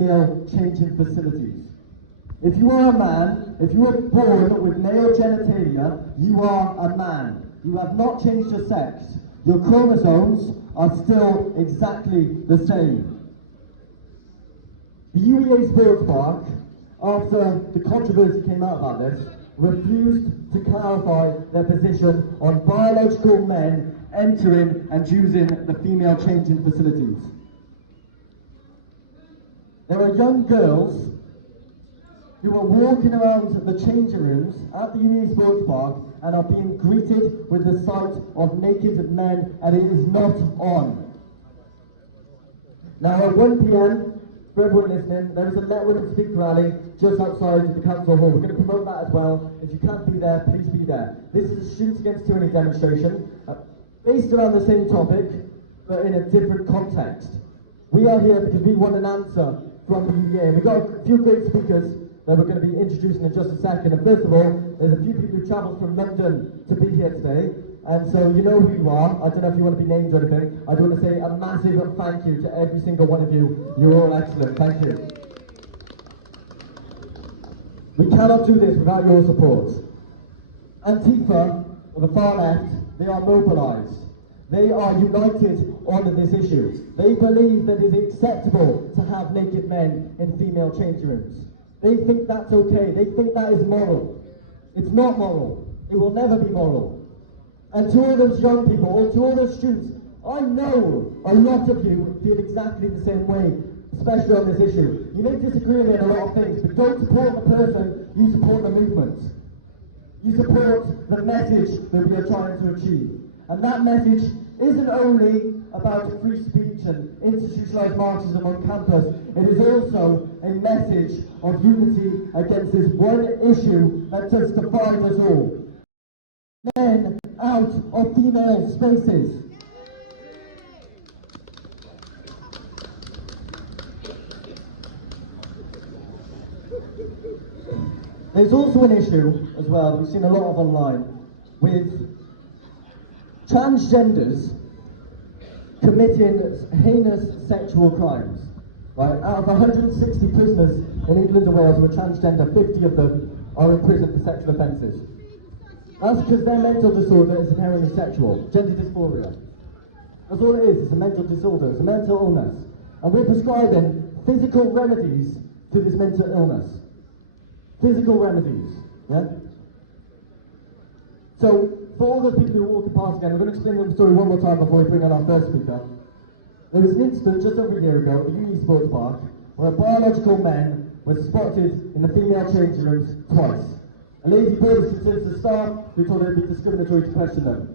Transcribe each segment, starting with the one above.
female changing facilities. If you are a man, if you were born with male genitalia, you are a man. You have not changed your sex. Your chromosomes are still exactly the same. The UEA Sports Park, after the controversy came out about this, refused to clarify their position on biological men entering and using the female changing facilities. There are young girls who are walking around the changing rooms at the UEA Sports Park and are being greeted with the sight of naked men, and it is not on. Now at 1 PM, for everyone listening, there is a Let Women Speak rally just outside the council hall. We're going to promote that as well. If you can't be there, please be there. This is a Students Against Tyranny demonstration, based around the same topic, but in a different context. We are here because we want an answer from the UEA. We've got a few great speakers that we're going to be introducing in just a second. And first of all, there's a few people who travelled from London to be here today. And so you know who you are. I don't know if you want to be named or anything. I want to say a massive thank you to every single one of you. You're all excellent. Thank you. We cannot do this without your support. Antifa, on the far left, they are mobilised. They are united on this issue. They believe that it is acceptable to have naked men in female changing rooms. They think that's okay. They think that is moral. It's not moral. It will never be moral. And to all those young people, or to all those students, I know a lot of you feel exactly the same way, especially on this issue. You may disagree with me on a lot of things, but don't support the person, you support the movement. You support the message that we are trying to achieve. And that message isn't only about free speech and institutionalised Marxism on campus, it is also a message of unity against this one issue that just divides us all. Men out of female spaces. There's also an issue as well, we've seen a lot of online, with transgenders committing heinous sexual crimes. Right? Out of 160 prisoners in England and Wales who are transgender, 50 of them are in prison for sexual offences. That's because their mental disorder is inherently sexual, gender dysphoria. That's all it is, it's a mental disorder, it's a mental illness. And we're prescribing physical remedies to this mental illness. Physical remedies, yeah? So, for all the people who are walking past again, we're going to explain the story one more time before we bring on our first speaker. There was an incident just over a year ago at the UE Sports Park where biological men were spotted in the female changing rooms twice. A lady brought us concerns to staff who told her it would be discriminatory to question them.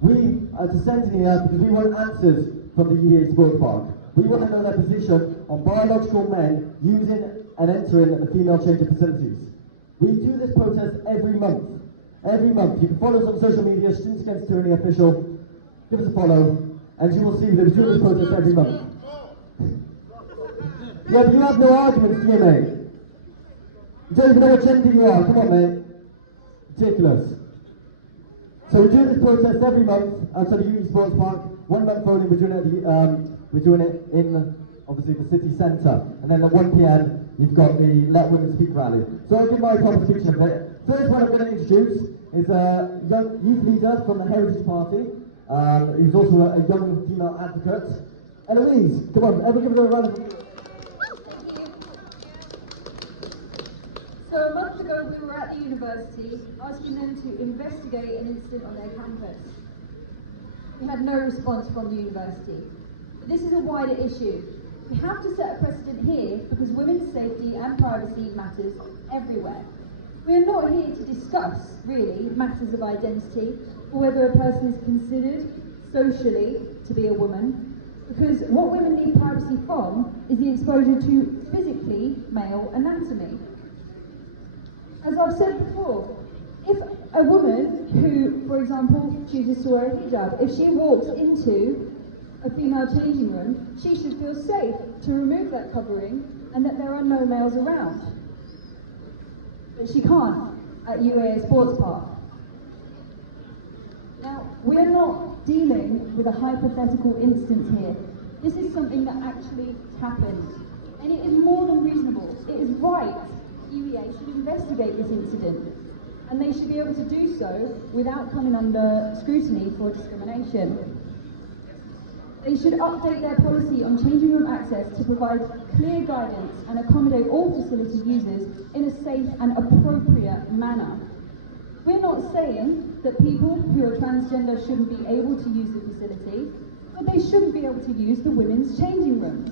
We are dissenting here because we want answers from the UEA Sports Park. We want to know their position on biological men using and entering the female changing facilities. We do this protest every month. Every month. You can follow us on social media, Students Against Tyranny Official. Give us a follow, and you will see that we do this protest every month. Yeah, but you have no arguments, do you, mate? You don't even know what gender you are. Come on, mate. Ridiculous. So we do this protest every month outside the UE Sports Park. 1 month only. We're doing it in obviously the city centre, and then at 1 PM you've got the Let Women Speak rally. So I'll give my contribution of it. First one I'm going to introduce is a young youth leader from the Heritage Party, who's also a young female advocate. Eloise, come on, everyone give her a round of applause. So a month ago we were at the university asking them to investigate an incident on their campus. We had no response from the university. But this is a wider issue. We have to set a precedent here because women's safety and privacy matters everywhere. We are not here to discuss, really, matters of identity or whether a person is considered socially to be a woman, because what women need privacy from is the exposure to physically male anatomy. As I've said before, if a woman who, for example, chooses to wear a hijab, if she walks into a female changing room, she should feel safe to remove that covering and that there are no males around. But she can't at UEA Sports Park. Now, we're not dealing with a hypothetical instance here. This is something that actually happened. And it is more than is right. UEA should investigate this incident, and they should be able to do so without coming under scrutiny for discrimination. They should update their policy on changing room access to provide clear guidance and accommodate all facility users in a safe and appropriate manner. We're not saying that people who are transgender shouldn't be able to use the facility, but they shouldn't be able to use the women's changing rooms.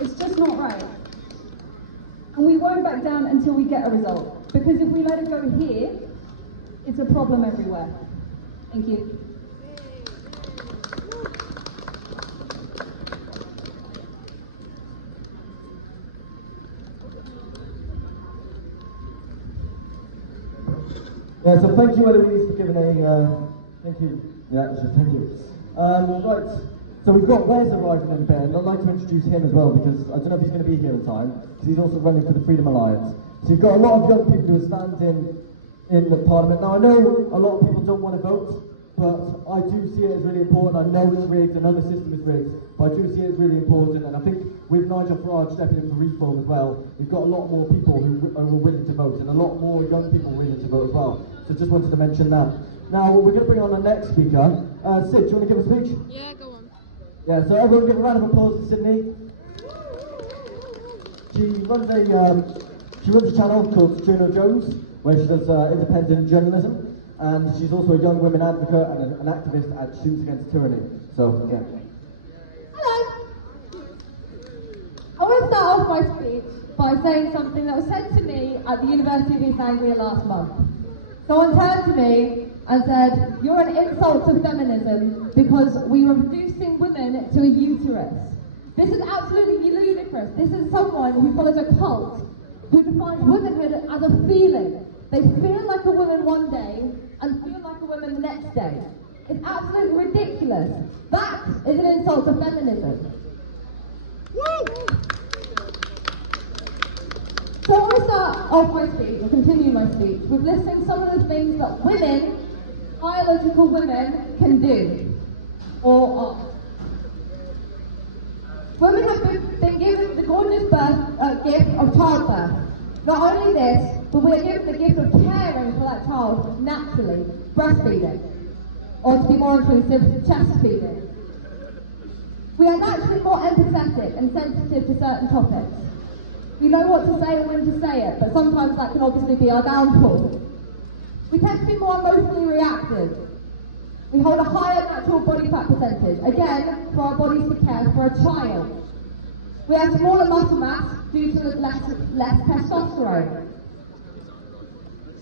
It's just not right. And we won't back down until we get a result, because if we let it go here, it's a problem everywhere. Thank you. Yeah, so thank you, Eloise, for giving a, thank you. Yeah, thank you. Right, so we've got Wes arriving in a bit, and I'd like to introduce him as well, because I don't know if he's going to be here in time, because he's also running for the Freedom Alliance. So you've got a lot of young people who are standing in the Parliament. Now, I know a lot of people don't want to vote, but I do see it as really important. I know it's rigged, I know the system is rigged, but I do see it as really important, and I think with Nigel Farage stepping in for reform as well, we've got a lot more people who are willing to vote, and a lot more young people willing to vote as well. So just wanted to mention that. Now, we're going to bring on our next speaker. Sid, do you want to give a speech? Yeah, go on. Yeah, so everyone give a round of applause to Sydney. She runs a channel called Juno Jones, where she does independent journalism. And she's also a young women advocate and an activist at Students Against Tyranny. So, yeah. Hello! I want to start off my speech by saying something that was said to me at the University of East Anglia last month. Someone turned to me and said, "You're an insult to feminism because we are reducing women to a uterus." This is absolutely ludicrous. This is someone who follows a cult who defines womanhood as a feeling. They feel like a woman one day and feel like a woman the next day. It's absolutely ridiculous. That is an insult to feminism. Woo! So I want to start off my speech, or continue my speech, with listing some of the things that women, biological women, can do, or are. Women have been given the gorgeous gift of childbirth. Not only this, but we are given the gift of caring for that child naturally, breastfeeding, or to be more inclusive, chest feeding. We are naturally more empathetic and sensitive to certain topics. We know what to say and when to say it, but sometimes that can obviously be our downfall. We tend to be more emotionally reactive. We hold a higher natural body fat percentage, again, for our bodies to care for a child. We have smaller muscle mass due to less testosterone.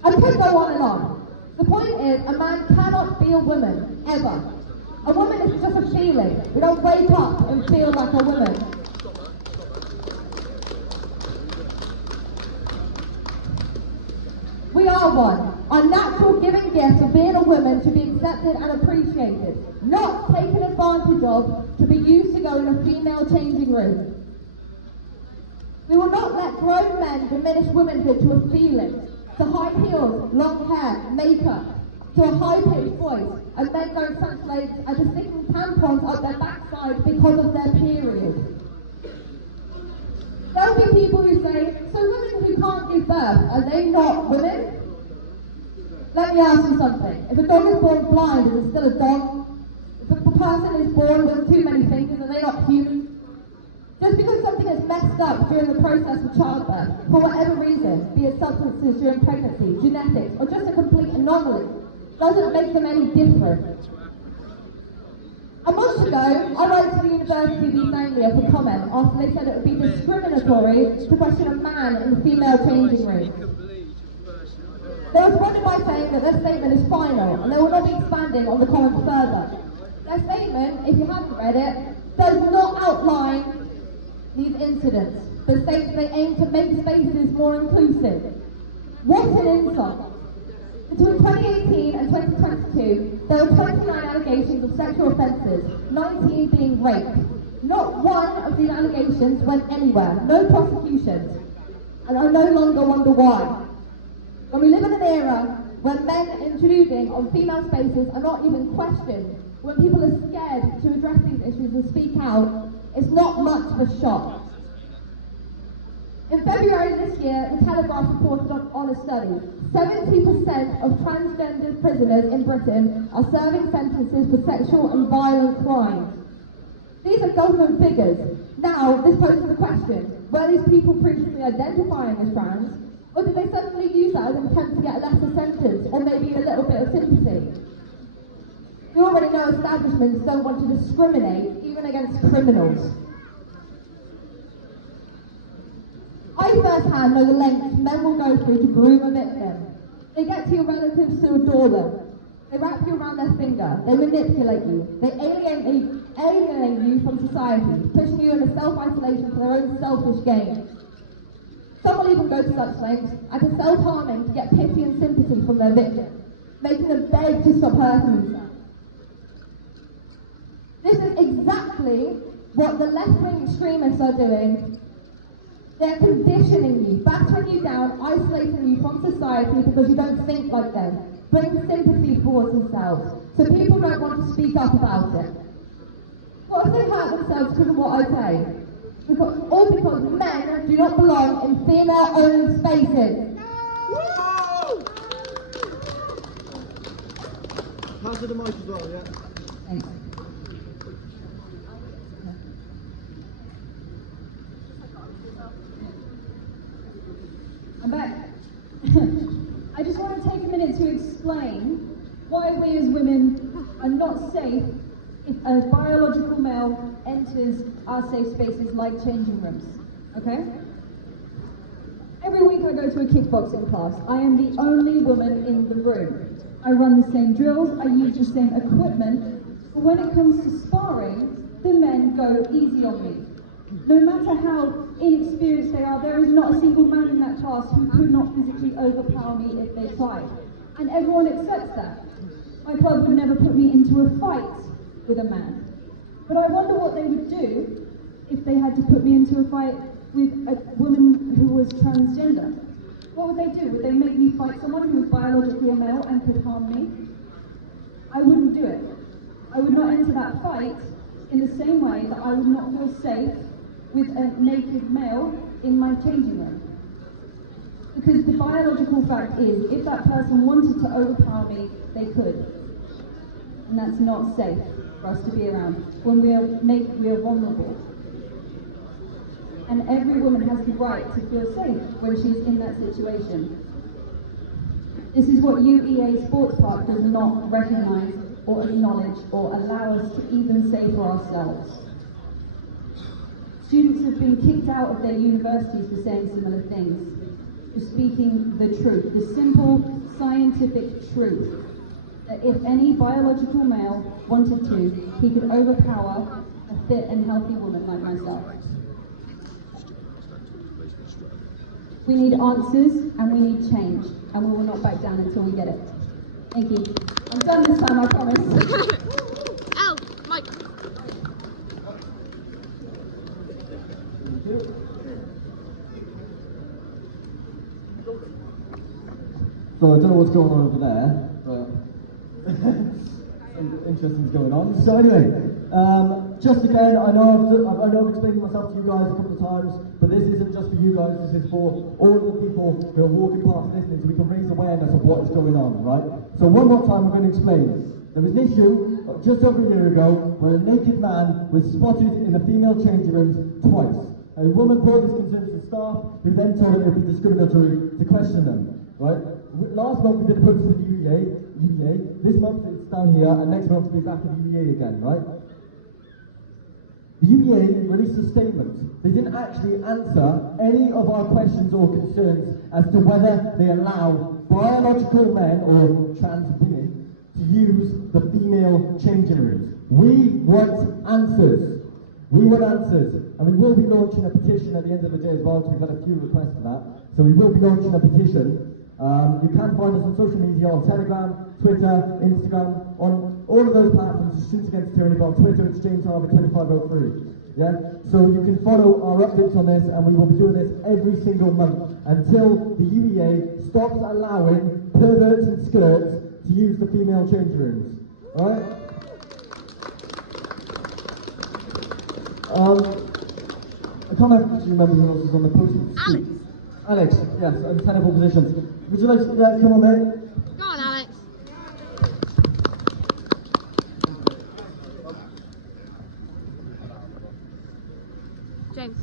I could go on and on. The point is, a man cannot be a woman, ever. A woman is just a feeling. We don't wake up and feel like a woman. We are one. Our natural given gift of being a woman should be accepted and appreciated, not taken advantage of to be used to go in a female changing room. We will not let grown men diminish womanhood to a feeling, to high heels, long hair, makeup, to a high-pitched voice, and men going such lengths as to sticking tampons up their backside because of their period. There will be people who say, so women who can't give birth, are they not women? Let me ask you something. If a dog is born blind, is it still a dog? If a person is born with too many fingers, are they not human? Just because something is messed up during the process of childbirth, for whatever reason, be it substances during pregnancy, genetics, or just a complete anomaly, doesn't make them any different. A month ago, I wrote to the University of East Anglia for comment after they said it would be discriminatory to question a man in the female changing room. They responded by saying that their statement is final and they will not be expanding on the comment further. Their statement, if you haven't read it, does not outline these incidents, but states they aim to make spaces more inclusive. What an insult! Between 2018 and 2022, there were 29 allegations of sexual offences, 19 being rape. Not one of these allegations went anywhere, no prosecutions, and I no longer wonder why. When we live in an era where men intruding on female spaces are not even questioned, when people are scared to address these issues and speak out, it's not much of a shock. In February this year, the Telegraph reported on a study. 70% of transgender prisoners in Britain are serving sentences for sexual and violent crimes. These are government figures. Now, this poses the question, were these people previously identifying as trans, or did they suddenly use that as an attempt to get a lesser sentence, or maybe a little bit of sympathy? You already know establishments don't want to discriminate, even against criminals. I firsthand know the lengths men will go through to groom a victim. They get to your relatives to adore them. They wrap you around their finger. They manipulate you. They alienate you from society, pushing you into self-isolation for their own selfish gain. Some will even go to such lengths as to self-harming to get pity and sympathy from their victim, making them beg to stop hurting themselves. This is exactly what the left-wing extremists are doing. They're conditioning you, battering you down, isolating you from society because you don't think like them, bringing sympathy towards themselves, so people don't want to speak up about it. What if they hurt themselves because of what I say? All because men do not belong in female-owned spaces. Woo! Pass the mic as well, yeah? Thanks. I'm back. I just want to take a minute to explain why we as women are not safe if a biological male enters our safe spaces like changing rooms, okay? Every week I go to a kickboxing class. I am the only woman in the room. I run the same drills, I use the same equipment, but when it comes to sparring, the men go easy on me. No matter how inexperienced they are, there is not a single man in that class who could not physically overpower me if they tried. And everyone accepts that. My club would never put me into a fight with a man. But I wonder what they would do if they had to put me into a fight with a woman who was transgender. What would they do? Would they make me fight someone who was biologically a male and could harm me? I wouldn't do it. I would not enter that fight in the same way that I would not feel safe with a naked male in my changing room. Because the biological fact is, if that person wanted to overpower me, they could. And that's not safe for us to be around. When we are naked, we are vulnerable. And every woman has the right to feel safe when she's in that situation. This is what UEA Sports Park does not recognise or acknowledge or allow us to even say for ourselves. Students have been kicked out of their universities for saying similar things, for speaking the truth, the simple scientific truth, that if any biological male wanted to, he could overpower a fit and healthy woman like myself. We need answers and we need change, and we will not back down until we get it. Thank you. I'm done this time, I promise. Ow, Mike. So I don't know what's going on over there, but something interesting's going on. So anyway, just again, I know I've explained myself to you guys a couple of times, but this isn't just for you guys, this is for all of the people who are walking past listening, so we can raise awareness of what is going on, right? So one more time I'm going to explain. There was an issue just over a year ago where a naked man was spotted in the female changing rooms twice. A woman brought this concern to the staff, who then told her it would be discriminatory to question them, right? Last month we did a protest at the UEA, this month it's down here, and next month we'll be back at the UEA again, right? The UEA released a statement. They didn't actually answer any of our questions or concerns as to whether they allow biological men or trans women to use the female changing rooms. We want answers. We want answers. And we will be launching a petition at the end of the day as well, because we've had a few requests for that. So we will be launching a petition. You can find us on social media, on Telegram, Twitter, Instagram, on all of those platforms. It's Students Against Tyranny, but on Twitter it's James Harvey 2503. Yeah? So you can follow our updates on this, and we will be doing this every single month until the UEA stops allowing perverts and skirts to use the female change rooms. Alright? I can't actually remember who else is on the podium. Alex. Alex, yes, and tenable positions. Would you like to come on, mate? Go on, Alex. James.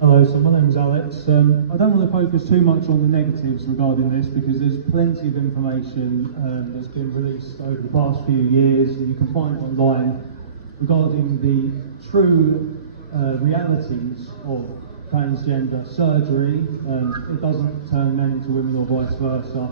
Hello, so my name's Alex. I don't want to focus too much on the negatives regarding this because there's plenty of information that's been released over the past few years that you can find online regarding the true realities of transgender surgery. It doesn't turn men into women or vice versa.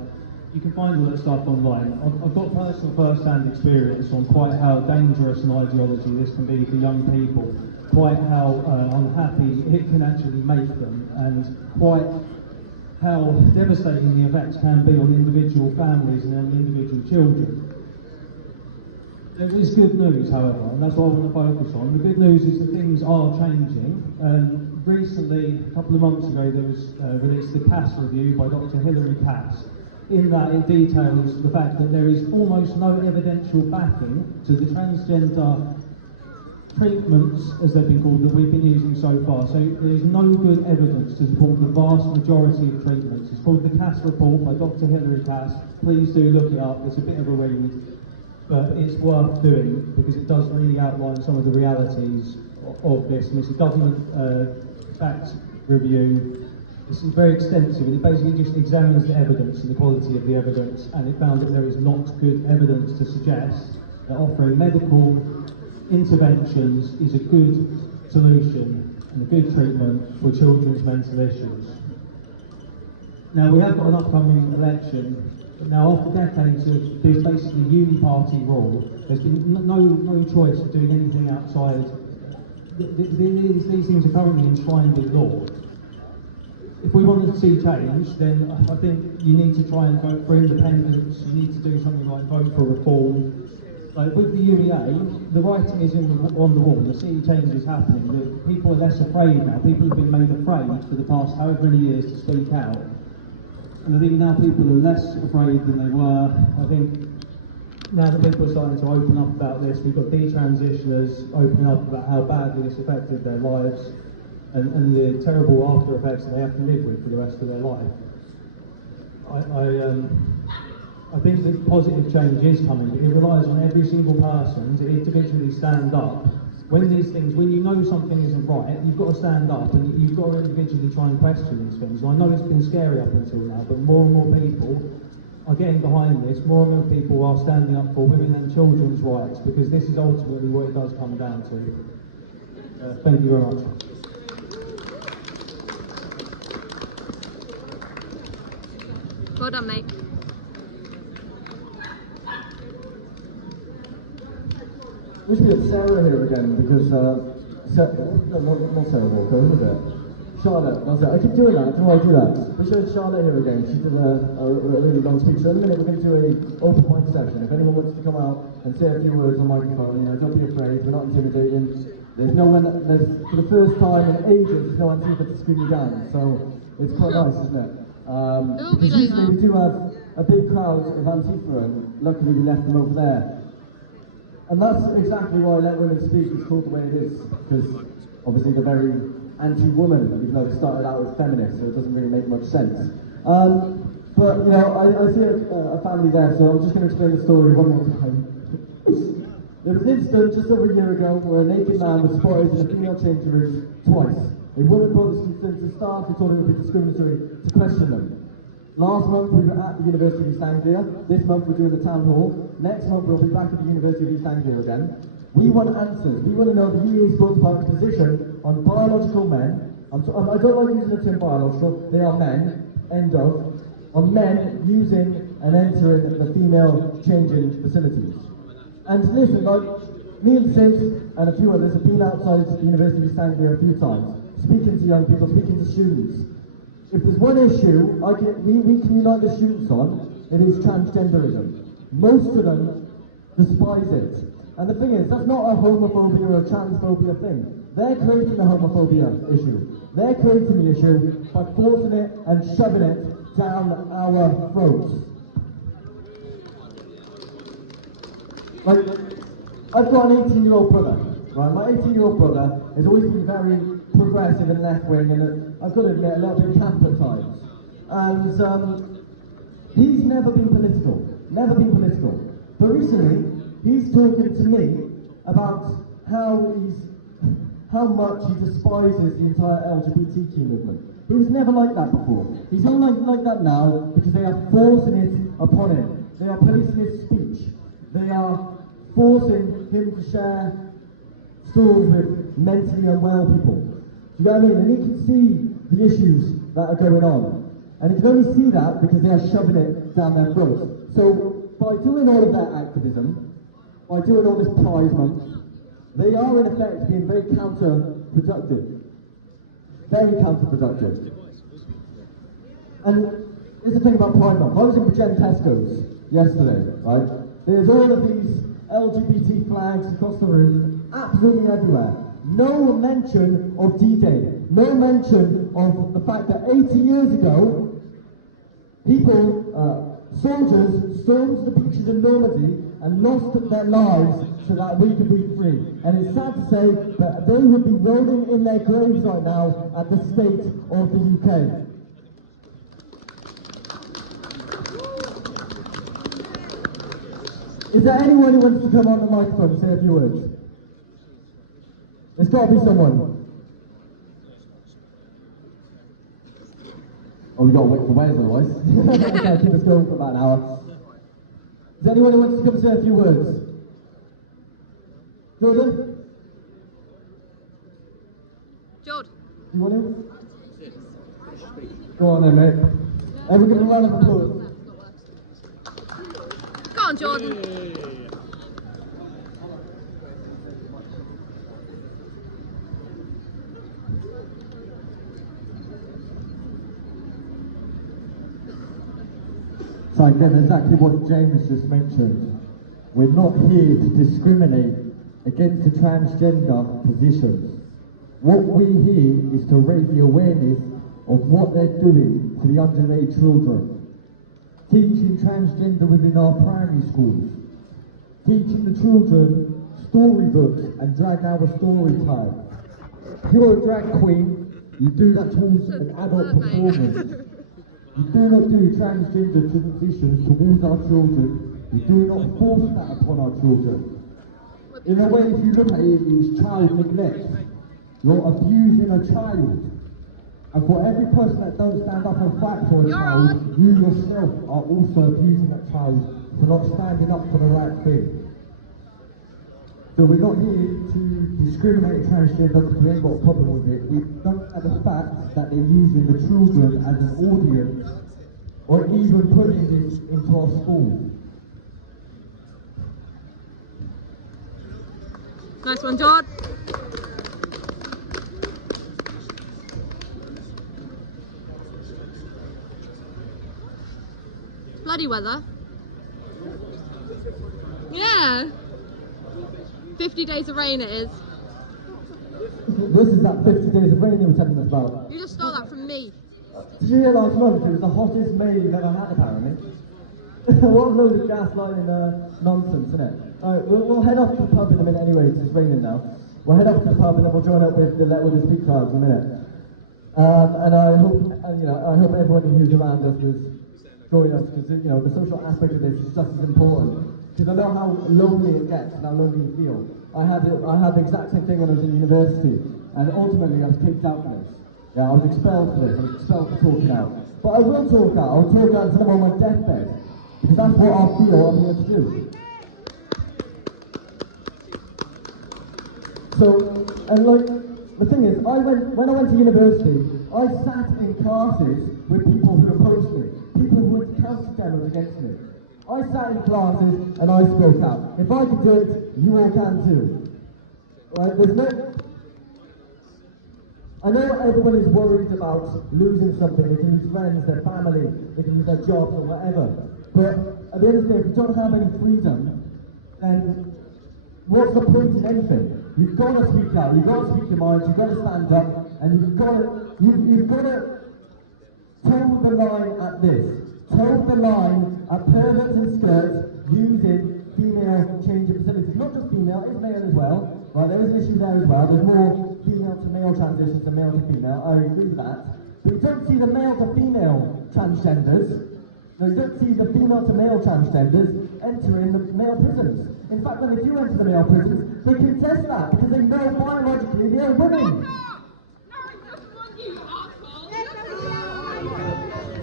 You can find all that stuff online. I've got personal first-hand experience on quite how dangerous an ideology this can be for young people, quite how unhappy it can actually make them, and quite how devastating the effects can be on individual families and on individual children. There is good news, however, and that's what I want to focus on. The good news is that things are changing. Recently, a couple of months ago, there was released the Cass review by Dr. Hilary Cass. In that, it details the fact that there is almost no evidential backing to the transgender treatments, as they've been called, that we've been using so far. So there is no good evidence to support the vast majority of treatments. It's called the Cass report by Dr. Hilary Cass. Please do look it up. It's a bit of a read, but it's worth doing because it does really outline some of the realities of this. And it's a government-backed review. This is very extensive, and it basically just examines the evidence and the quality of the evidence, and it found that there is not good evidence to suggest that offering medical interventions is a good solution and a good treatment for children's mental issues. Now, we have got an upcoming election. Now, after decades of this basically uni-party rule, there's been no choice of doing anything outside. These things are currently enshrined in law. If we want to see change, then I think you need to try and vote for independence. You need to do something like vote for reform. Like with the UEA, the writing is on the wall. You see changes happening. The people are less afraid now. People have been made afraid for the past however many years to speak out. And I think now people are less afraid than they were. I think now that people are starting to open up about this, we've got detransitioners opening up about how badly it's affected their lives. And the terrible after effects that they have to live with for the rest of their life. I think that positive change is coming, but it relies on every single person to individually stand up. When you know something isn't right, you've got to stand up and you've got to individually try and question these things. And I know it's been scary up until now, but more and more people are getting behind this. More and more people are standing up for women and children's rights, because this is ultimately what it does come down to. Thank you very much. Well done, mate. We should get Sarah here again because not Sarah Walker, is it? Charlotte, that's it. I keep doing that. I don't know why I do that. We should have Charlotte here again. She did a really long speech. So in a minute we're going to do an open mic session. If anyone wants to come out and say a few words on microphone, don't be afraid. We're not intimidating. There's no one. For the first time in ages, there's no Antifa to scream you down. So it's quite nice, isn't it? Because usually we do have a big crowd of Antifa, and luckily we left them over there. And that's exactly why Let Women Speak is called the way it is, because obviously they're very anti-woman, even though they started out as feminists, so it doesn't really make much sense. But I see a family there, so I'm just going to explain the story one more time. There was an incident just over a year ago where a naked man was spotted in a female changing room twice. A woman brought this concern to staff who told him it would be discriminatory to question them. Last month we were at the University of East Anglia. This month we're doing the town hall. Next month we'll be back at the University of East Anglia again. We want answers. We want to know the UEA spokesperson's position on biological men. I don't like using the term biological. They are men. End of. On men using and entering the female changing facilities. And listen, like me and Sid and a few others have been outside the University of East Anglia a few times, speaking to young people, speaking to students. If there's one issue we can unite the students on, it is transgenderism. Most of them despise it. And the thing is, that's not a homophobia or a transphobia thing. They're creating the homophobia issue. They're creating the issue by forcing it and shoving it down our throats. Like, I've got an 18-year-old brother, right? My 18-year-old brother has always been very progressive and left-wing, and I've got to admit, a little bit camp at times. And he's never been political. Never been political. But recently, he's talking to me about how much he despises the entire LGBTQ movement. He was never like that before. He's only like that now because they are forcing it upon him. They are policing his speech. They are forcing him to share stores with mentally unwell people. Do you know what I mean? And he can see the issues that are going on. And he can only see that because they are shoving it down their throats. So by doing all of that activism, by doing all this Pride Month, they are in effect being very counterproductive. Very counterproductive. And here's the thing about Pride Month. I was in Bridgend Tesco's yesterday, right? There's all of these LGBT flags across the room, absolutely everywhere. No mention of D-Day. No mention of the fact that 80 years ago, soldiers stormed the beaches in Normandy and lost their lives so that we could be free. And it's sad to say that they would be rolling in their graves right now at the state of the UK. Is there anyone who wants to come on the microphone and say a few words? There's got to be someone. Oh, we've got to wait for Wales otherwise. Okay, keep us going for about an hour. Is there anyone who wants to come say a few words? Jordan? Jord. You want to? Go on then, mate. Everyone give a round of applause. Go on, Jordan. So again, exactly what James just mentioned. We're not here to discriminate against the transgender positions. What we here is to raise the awareness of what they're doing to the underage children. Teaching transgender within our primary schools. Teaching the children storybooks and drag hour story time. If you're a drag queen, you do that towards an adult performance. You do not do transgender transitions towards our children. You do not force that upon our children. In a way, if you look at it, it's child neglect. You're abusing a child. And for every person that don't stand up and fight for a child, you yourself are also abusing that child for not standing up for the right thing. So we're not here to discriminate transgender because we ain't got a problem with it. We don't have the fact that they're using the children as an audience or even putting this into our schools. Nice one, Jord. Bloody weather. Yeah. 50 days of rain it is. This is that 50 days of rain you were telling us about. You just stole that from me. Did you hear last month? It was the hottest May you've ever had, apparently. What a load of gaslighting nonsense, isn't it? Alright, we'll head off to the pub in a minute anyway, because it's raining now. We'll head off to the pub and then we'll join up with the Let Women Speak crowd in a minute. And I hope, I hope everyone who's around us was joining us, because the social aspect of this is just as important. Because I know how lonely it gets and how lonely you feel. I had the exact same thing when I was in university, and ultimately I was kicked out for this. Yeah, I was expelled for this. I was expelled for talking out. But I will talk out. I'll talk out until I'm on my deathbed, because that's what I feel I'm here to do. So, and the thing is, when I went to university, I sat in classes with people who opposed me, people who would counter-demos against me. I sat in classes and I spoke out. If I could do it, you all can too. Right? I know everyone is worried about losing something. They can lose friends, their family, they can lose their jobs or whatever. But at the end of the day, if you don't have any freedom, then what's the point in anything? You've got to speak out, you've got to speak your mind, you've got to stand up, and you've got to toe the line at this. Toe the line at perverts and skirts using female changing facilities. Not just female, it's male as well. Right, there is an issue there as well. There's more female to male transitions than male to female. I agree with that. But you don't see the male to female transgenders. No, you don't see the female to male transgenders entering the male prisons. In fact, when they do enter the male prisons, they contest that because they know biologically they are women.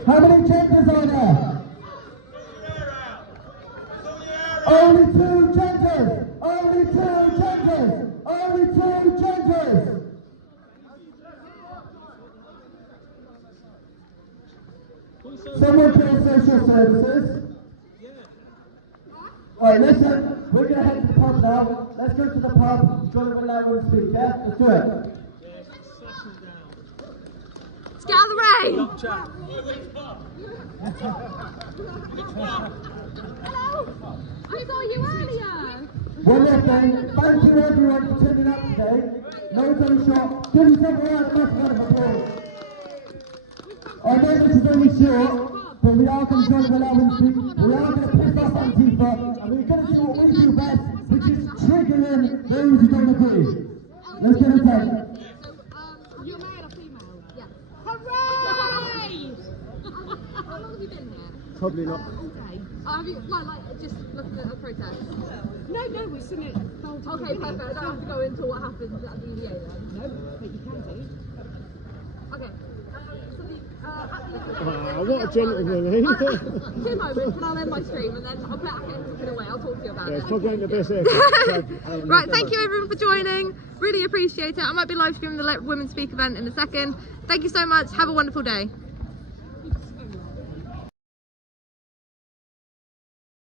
How many genders are there? Only 2 genders! Only 2 genders! Only 2 genders! Someone call social services. Right, listen, we're going to head to the pub now. Let's go to the pub. You've got to allow them to speak, yeah? Let's do it. Let's get out of the rain! Hello! I saw you earlier! Well, listen, thank you everyone for turning up today. No gunshot. Give yourself a round of applause. I know this is only short, but we are going to try to allow them to speak. We are going to piss off Antifa, and we're going to do what we do best, which is triggering those who don't agree. Let's get it done. So, you're male or female? Yeah. Hooray! How long have you been here? Probably not. All day. Have you, like, just looking at a protest? No, we've seen it. Okay, perfect. I don't have to go into what happens at the EVA then. No, but you can do. Okay. What a gentleman, eh? 2 moments and I'll end my stream and then I'll get it away. I'll talk to you about Yeah, it. it's probably ain't the best Right, thank you everyone for joining. Really appreciate it. I might be live streaming the Let Women Speak event in a second. Thank you so much. Have a wonderful day.